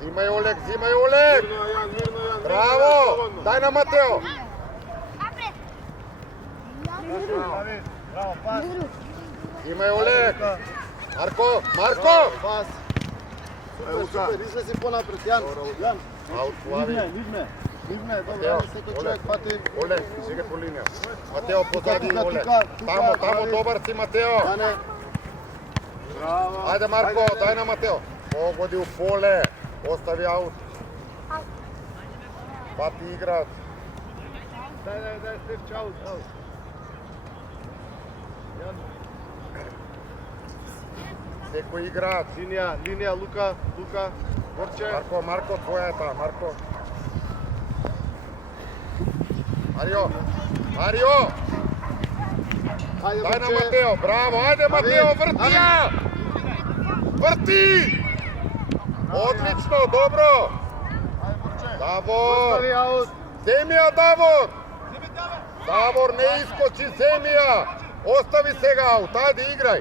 Зимај Олег, зимај Олег! Браво! Дај на Матео! Зимај Олег! Марко! Марко! Пас! Супер, излези понапред, Јан! Аут, Слави! Нивне, добро, секој човек пати. Олег, сега по линија. Матео позади Олег. Тамо, добар си Матео. Ајде Марко, дај на Матео. Погоди у поле, остави аут. Пати играат. Дај, Стефче, аут. Секој играат. Линија, Лука, Борче. Марко, твоја е таа, Марко. Марио! Дај на Матео, браво, ајде Матео, врти ја! Врти! Одлично, добро! Давор! Земја, Давор! Давор, не искочи, Земја! Остави сега аут, ајде играј!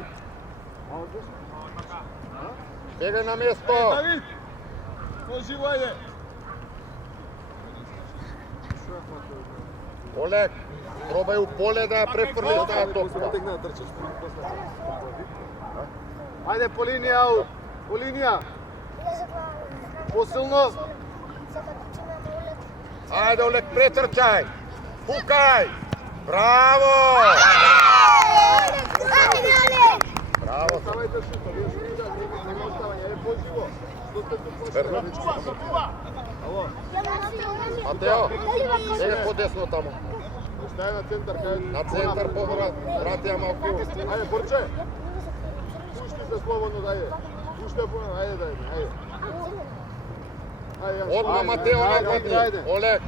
Бегај на место! Давид! Поживо, ајде! Олег, пробај у поле да ја префрлиш таа топка. Ајде по линија, аут. По линија. Посилно. Ајде Олег, претрчај. Пукај. Браво! Браво! Ставајте шута, вие шута, нема оставање, е поживо. Матео, сега по-десно тамо. Стај на центар, На центар врати ја малку. Ајде, Борче. Пушти се слободно, дајде. Пушти по, ајде. Одма Матео нападни. Олег,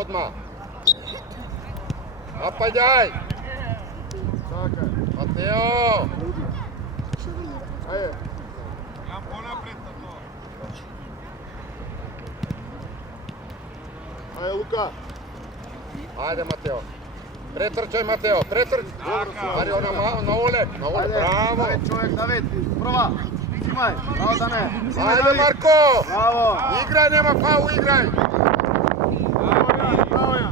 одма. Напаѓај. Така. Матео. Ајде. Јан понапред на тоа. Ајде, Лука. Ајде Матео. Претрчај Матео, Марио на Олег. Браво. Давид, прва. Имај, браво да не. Ајде Марко. Браво. Играј, нема фау, играј. Браво ја.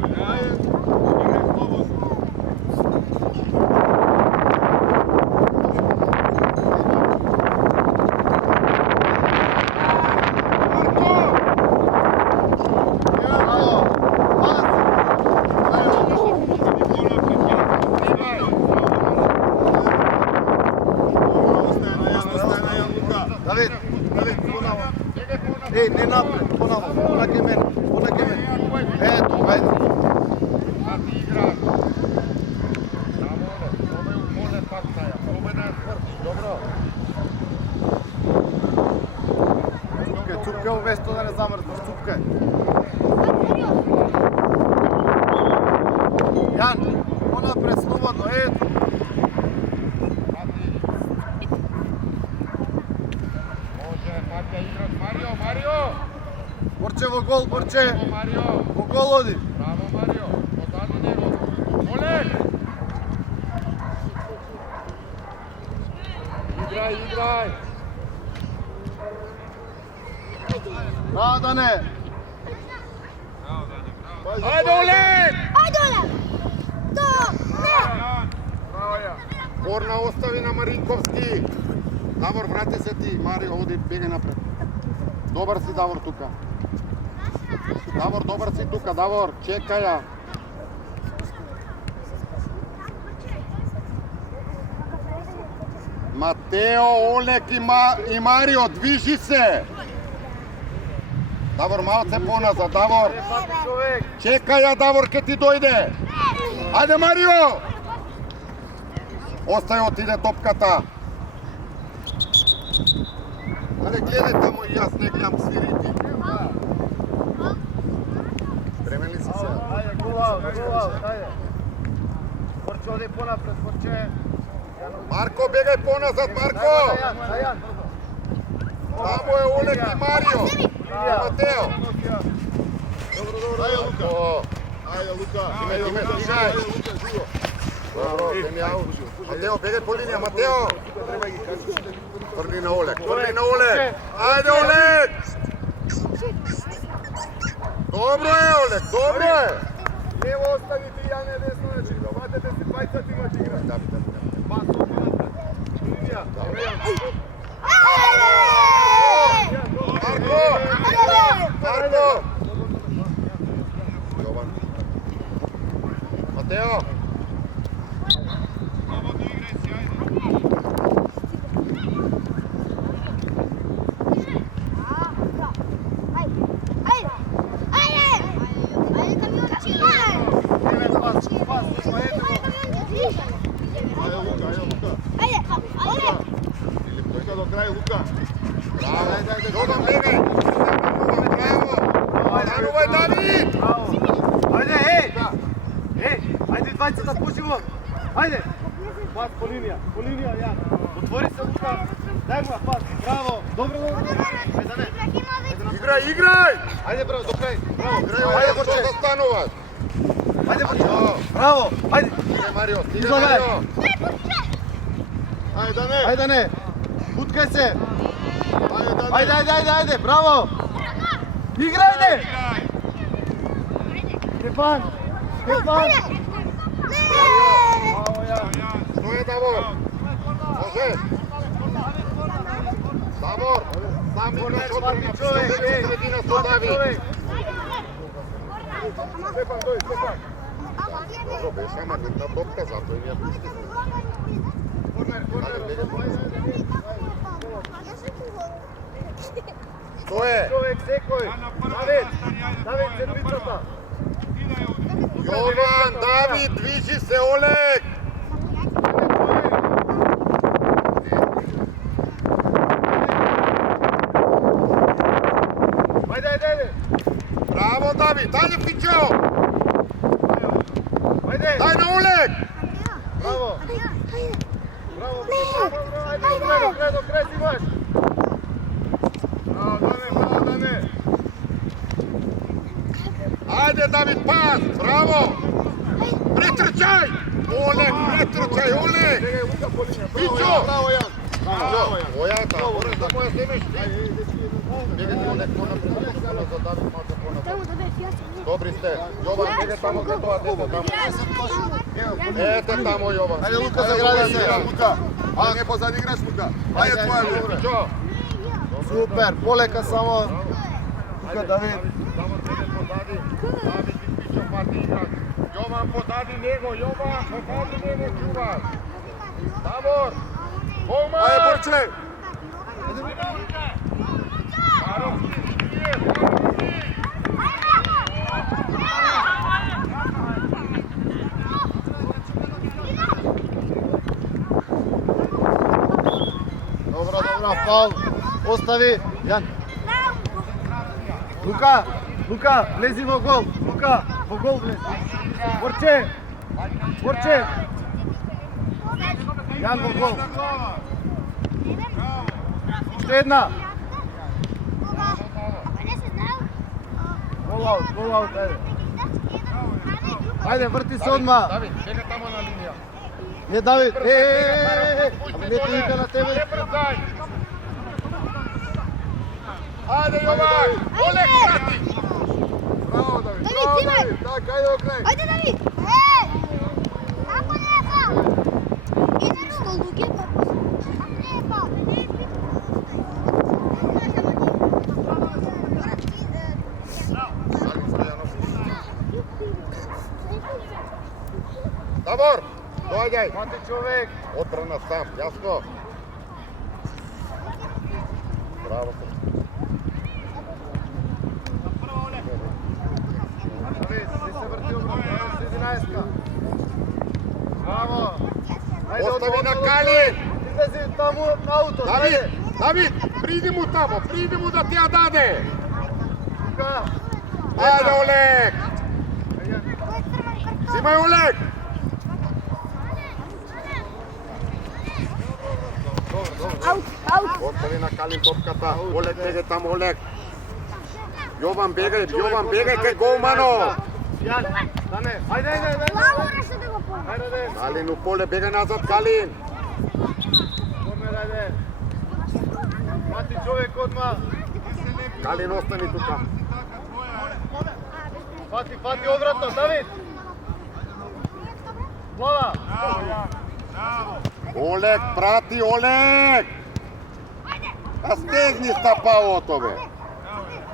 Ей, не напред, понамо, понаке мене. Ето, ајде. Пати играат. Само Олег, пробај у поле пак таја, пробај да ја свршиш, добро. Цупке, вместо да не замрзнеш, цупке. Јан, понапред, слободно, ето. Пати играат, Марио! Борче во гол, Борче. Марио! Во гол оди. Браво, Марио! Позади него! Олег! Играј! Браво, Дане. Ајде, Олег! Браво ја. Горна остави на Маринковски. Давор, врати се ти. Марио, оди, бегај напред. Добар си, Давор, тука. Давор, добар си тука, Давор. Чекај ја. Матео, Олег и Марио, движи се. Давор, малце поназад, Давор. Чекај ја, Давор, ке ти дојде. Ајде, Марио! Остај, отиде топката. Ајде, гледај тамо и јас не гледам свирити. Спремен ли си се? Ајде, гол, ајде. Борче, оди понапред, Борче. Марко, бегај поназад, Марко! Тамо е Олег и Марио. Матео. Ајде, Лука. Име, стигај. Добро, земја аут. Матео, бегай по линија, Матео! Тврди на Олег, тврди на Олег! Ајде, Олег! Добро е, Олег, добро е! Лево оставите Јане десно, значи, ватете се 20 имате игра. Пас, линија. Марко! Марко! Јован. Матео! Слободно играј си, ајде. Лука до крај, Лука. Браво! Јован, бегай! Браво! Станувај, Давид! Ајде, ајде двајцата пушимо. Ајде. Пас по линија, Јан. Отвори се Лука. Дај му пас. Браво. Добро. Ајде не. Играј, играј! Ајде браво, до крај. Браво. Играј, Ајде Олег, што Борче. застануваш? Ајде Борче. Браво. Ајде. Стигај, Марио, стигај, Излагај. Марио! Ајде, не. Ајде не. Уткај се. Ајде, Ајде, браво. Играјте. Стефан. Што е, Давор? Можеш? Давор, сам играш отрна, средина со Давид. Стефан, дој, Стефан. Добро беше, ама една топка, затоа и ја пусти. Што е? Човек секој. Давид, седмицата. Јован, Давид, движи се, Олег! Ајде. Браво, Давид, дајде Пичо! Ајде. Дај на Олег! Браво. Ајде, до крај си маш. Браво, Дане. Ајде, Давид, пас! Браво! Претрчај! Олег, претрчај, Олег! Чекај, Лука по линија. Пичо! Браво, Јан. Ојата, мораш да му ја снемеш ти. Бега ти Олег понапред, за Давид малко понапред. Добри сте. Јован, бега тамо кај тоа дете, тамо. Ете тамо, Јован. Ајде, Лука, загради се. Лука. А не позади играш, Лука. Ајде, твоја лука. Пичо! Супер, полека само. Лука, Давид. Само тебе позади. Давид и Пичо пати играч. Јован позади него, Јован позади него чуваш. Давор! Голман! Ајде, Борче. Добро, фаул. Остави, Јан. Лука, влези во гол. Лука, во гол влези. Борче. Јан во гол. Уште една. Гол аут, ајде. Ајде, врти се одма. Давид, бега тамо на линија. Не, Давид. Ама не ти вика на тебе. Не брзај! Ајде, Јован! Олег, прати! Браво, Давид. Давид, Браво, имај. Давид. Така, ајде до крај. Ајде, Давид! Како нека? Иди што луѓе, па... Како нека? Давор, доаѓај! Мати човек. Одбрана сам, јасно? Браво. Давид, ти се врти обратно, 11-ка. Браво. Остави на Калин! Излези таму на ауто. Давид, приди му тамо, приди му да ти ја даде! Лука. Ајде, Олег! Зимај, Олег! Остави на Калин топката. Олег, бегај таму, Олег. Јован, бегај кај голмано. Јан, Дане, ајде. Ајде. Калин у поле, бега назад, Калин. Померајде. Мати човек одма. Калин, остани тука. Фати обратно, Давид. Плава. Олег, прати, Олег! А стегни стапалото, бе.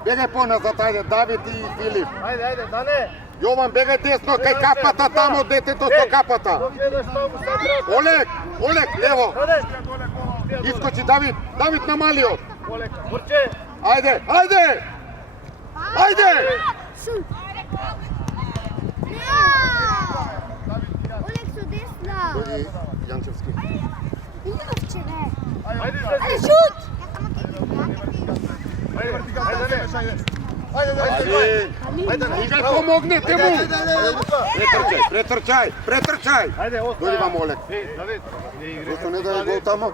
Бегај поназад, ајде, Давид и Филип. Ајде, Дане. Јован, бегај десно, кај капата, тамо детето со капата. Олег, лево. Искочи Давид на малиот. Олег, Борче. Ајде! Олег со десна. Дојди Јанчевски. Ајде, Шут! Игај, помогнете му! Претрчај! Ајде, Дојди вам, Олег. Давид. Зошто не даде гол тамо?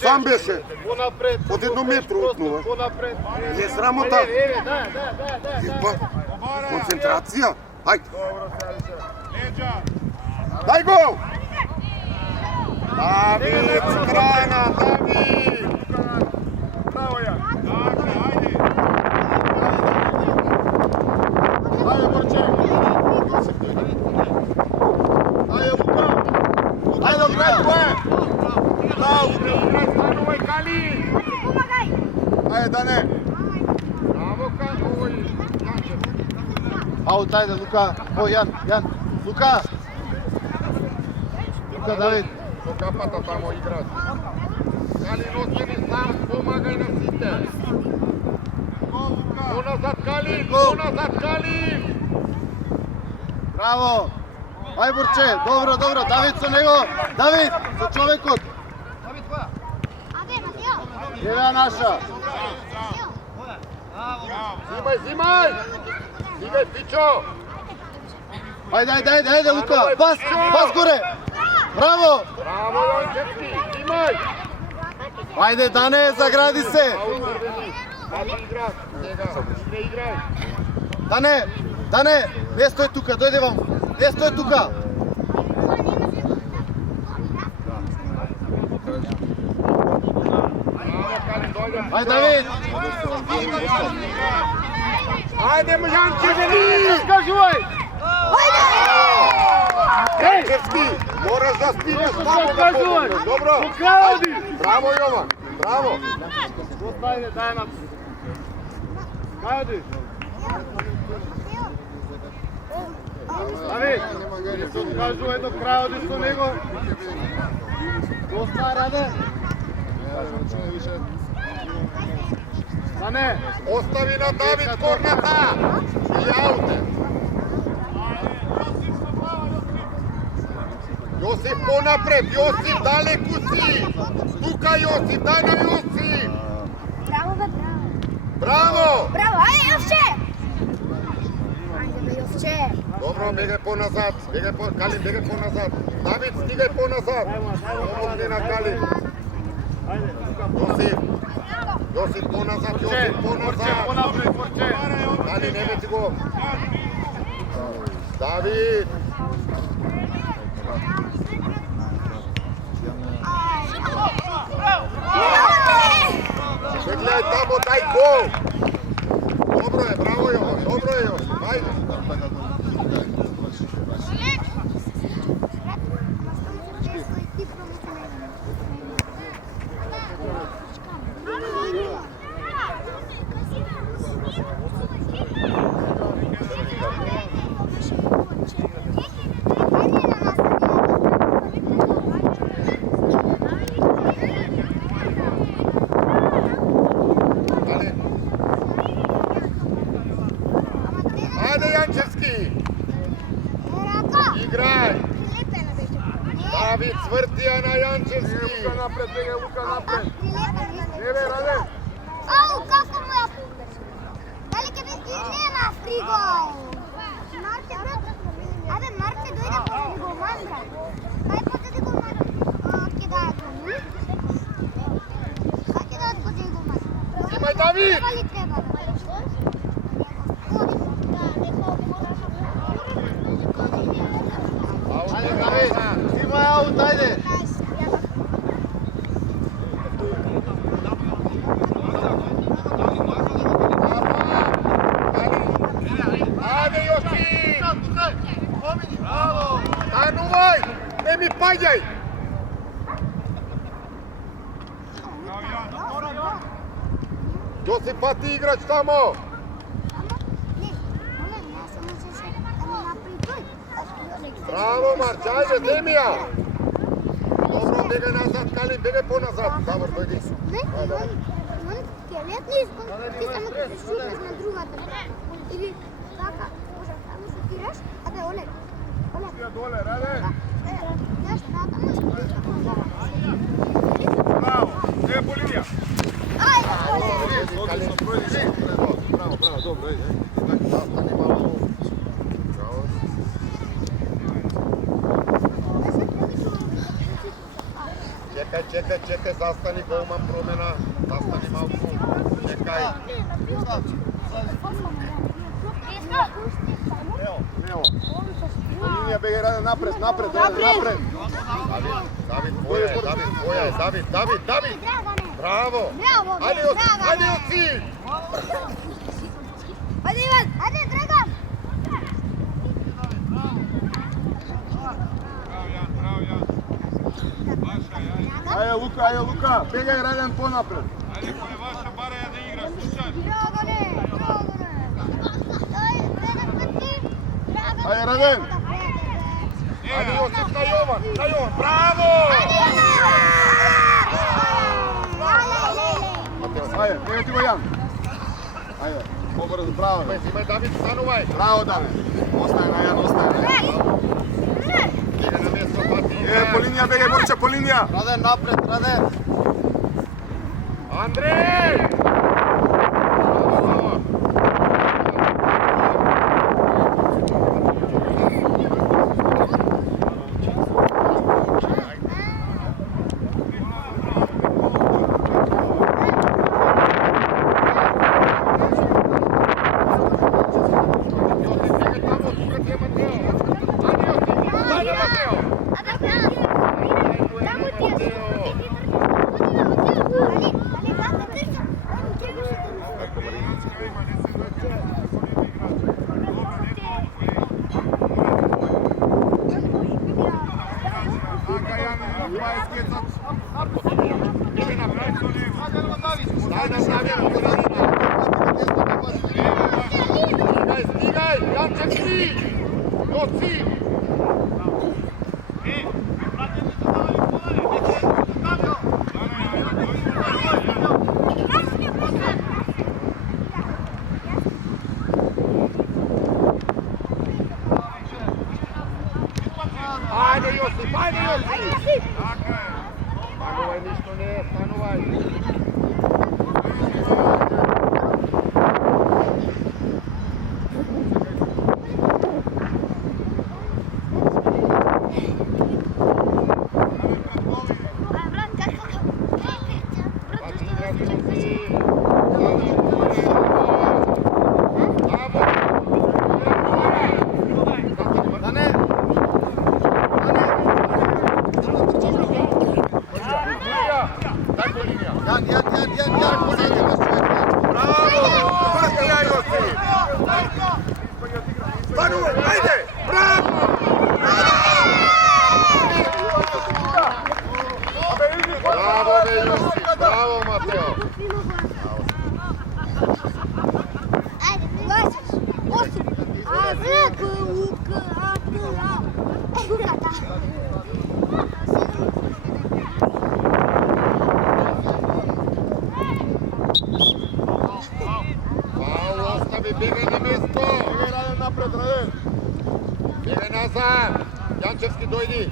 Сам беше. Понапред. Од 1 метро утнува. Понапред. Не срамота. Да. Концентрација. Ајде. Дај гол! Давид, страна, Давид! Браво, Јан. Ајде, Борче! Ајде, Лука! Ајде, Лука! Браво, станувај, Кали! Ајде, Дане! Браво, Кали! Аут, ајде, Лука. О, Јан. Лука, Давид. Со капата тамо играат. Кали, остани сам, помагај на сите. Поназад, Кали! Браво. Ај, Борче. Добро. Давид со него. Давид, со човекот. Ева наша. Зимај! Стигај, Пичо! Ајде, Лука. Пас горе. Браво. Браво, Јанчевски! Зимај! Ајде, Дане, загради се. Играј! Дане, не стој тука, дојде вам. Не стој тука. Ајде, Давид. Ајде, Јанчевски! Скажувај. Јанчевски! Мораш да стигнеш тамо да помогнеш, добро? Браво, Јован! Браво! Остави, дај нам. Кај оди? Давид, не се откажувај до крај, оди со него. Доста раде. Дане. Остави на Давид корната! Или ауте! Јосиф понапред! Јосиф, далеку си! Тука Јосиф, дај на Јосиф! Браво! Браво, ајде, Јовче! Добро, бегај поназад! Калин, бегај поназад! Давид, стигај поназад! Помогни на Калин! Јосиф поназад! Калин, не вети го! Давид! Гледај тамо, дај гол! Добро е, браво Јован, ајде! Ајде, Јанчевски! Играј! Давид, сврти ја на Јанчевски! Лука напред, бегај, Лука напред. Еве, Раде. Ау, како му ја пукаш? Дали ќе би нема фриго? Марте, брат. Абе, Марте дојде по фригоманка. Кај потеди го Марте? Ќе дајат го. Кај ќе дајат го Марте? Зимај, Давид! Треба ли треба? Нема аут, ајде. Ајде Јосиф! Станувај! Не ми паѓај! Јосиф, пати играч тамо! Браво, Марче, ајде, Демија! Добро, бегај назад, Калин, бегај поназад. Давор, дојди. Не искам, ти само да се шутнеш на другата. Или така, може само шутираш, абе, Олег. Ја доле, Раде. Јас тата ме шутираш. Браво, е по линија. Ајде, Олег. Одлично, пројдиш. Браво, добро, иде. Чекај, застани, голман промена. Застани малку. Чекај. Ево. По линија бегај, Раде, напред. Давид, твоја е. Браво! Ајде, Јосиф! Ајде, Иван! Ајде, Драган! Ајде, Лука, бегај, Раден, понапред. Драгане! Ајде, Раден! Ајде, Јосиф, на Јован! Браво! Ајде, бегај ти го Јан. Ајде, побрзо, браво. Имај Давид, станувај! Браво, Давид. Остај на Јан. Иде на место, пати Е, по линија, бегај, Борче, по линија. Раден, напред, Раден. Андреј! Браво! Стигај, Јанчевски! Јосиф! Ајде, Јосиф! Станувај, ништо не е, станувај! Бегај на место! Бегај, Раден, напред, Раден! Бегај назад! Јанчевски, дојди!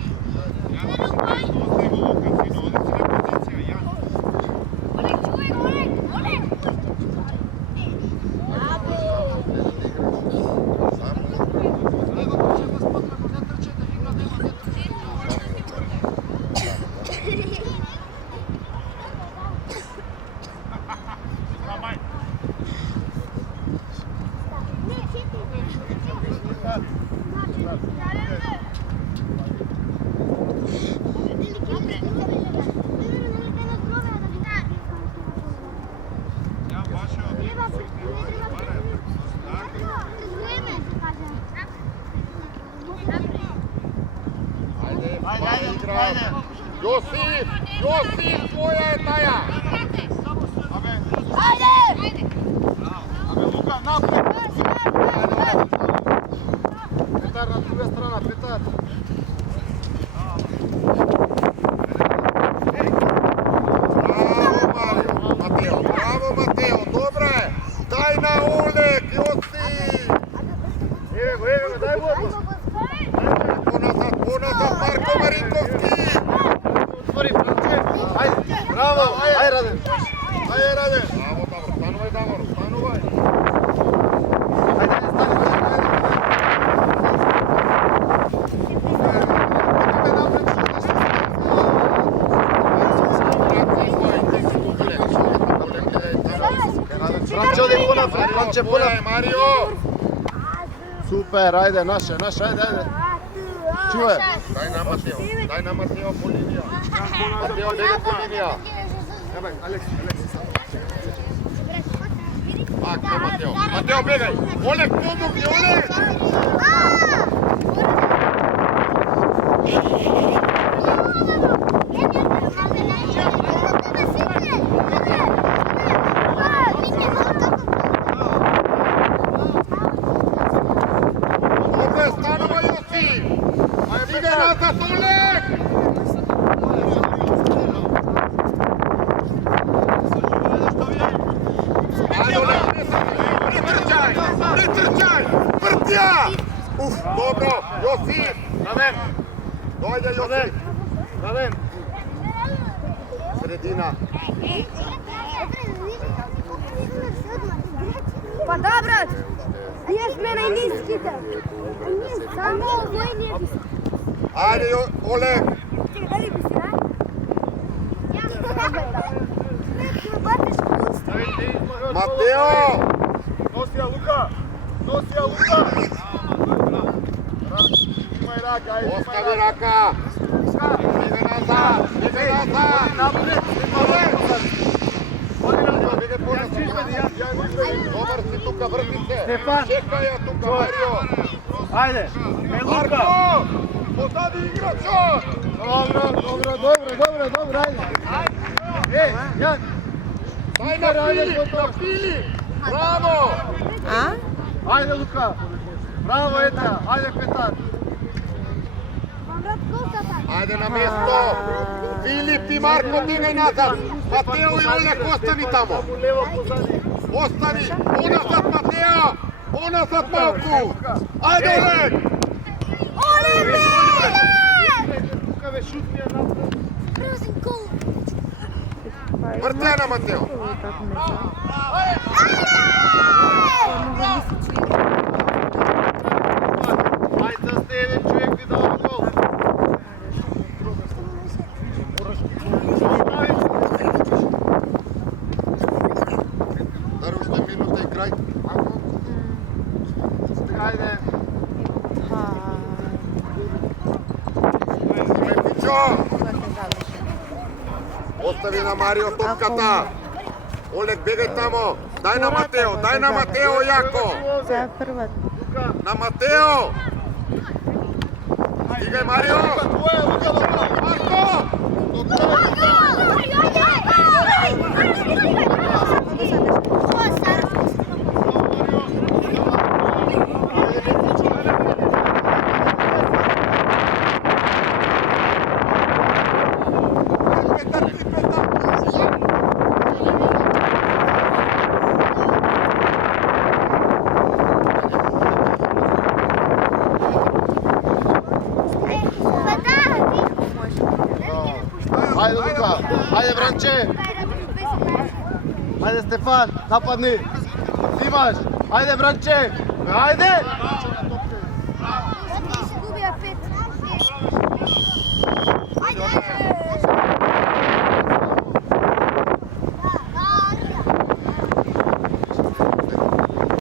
Josip, tvoja je taja. Ajde! Luka, napred! Petar na druga strana, Petar. Bravo Mateo, dobro je. Daj na Oleg, Josip. Evo, daj vodu. Ponazad Marko Marinkovski. Otvori, Franče. Ajde, bravo, ajde Raden. Ajde, Raden. Bravo, Davor, stanuvaj. Ajde, Franče, odi ponapred, Franče, ponapred. Mario. Super, ajde, naše, ajde. Čuje. Daj na Mateo po linija. Mateo, bega po linija. Давай, Алекс. Ako, Mateo, begaj. Oleg, pomogni, Oleg. Dobre, stanuvaj, Josip. Stiga nazad, Oleg. Ajde, Oleg, ne trčaj. Vrtja. Dobro, Josip. Raden, Dojde, Josip. Raden. Sredina. Pa dobro, nije smena i niskite. Samo ovoj nije bi se. Ajde, Oleg. Dali bi se, a? Batiš pusta. Mateo. Nosija Luka. Imaj raka, ajde. Ostavi raka. Bega nazad. Napred. Dobar si tuka, vrti se. Stefan. Čekaj ja tuka, Mario. Ajde, Luka. Marko. Pozadi igrača. Dobro, ajde. Jan. Daj na Fili. Bravo. Ajde, Luka. Bravo, Eta. Ajde, Petar. Ajde na mjesto. Filip i Marko digaj nazad. Mateo i Oleg ostani tamo. Ostani. Unazad Mateo. Unazad Malku. Ajde Oleg. Luka već šutnija napred. Vrtja na Mateo. Ajde, da ste jedan čovjek bi dao gol. Dar ušte minuta i kraj. Ajde. Metićo. Ostavi na Mario topkata. Oleg, begaj tamo. Daj na Mateo, jako. Za prva. Na Mateo. Stigaj Mario. Marko. Ajde, Luka. Ajde, Franče. Ajde, Stefan. Napadni. Ti imaš. Ajde, Franče. Ajde. Ajde!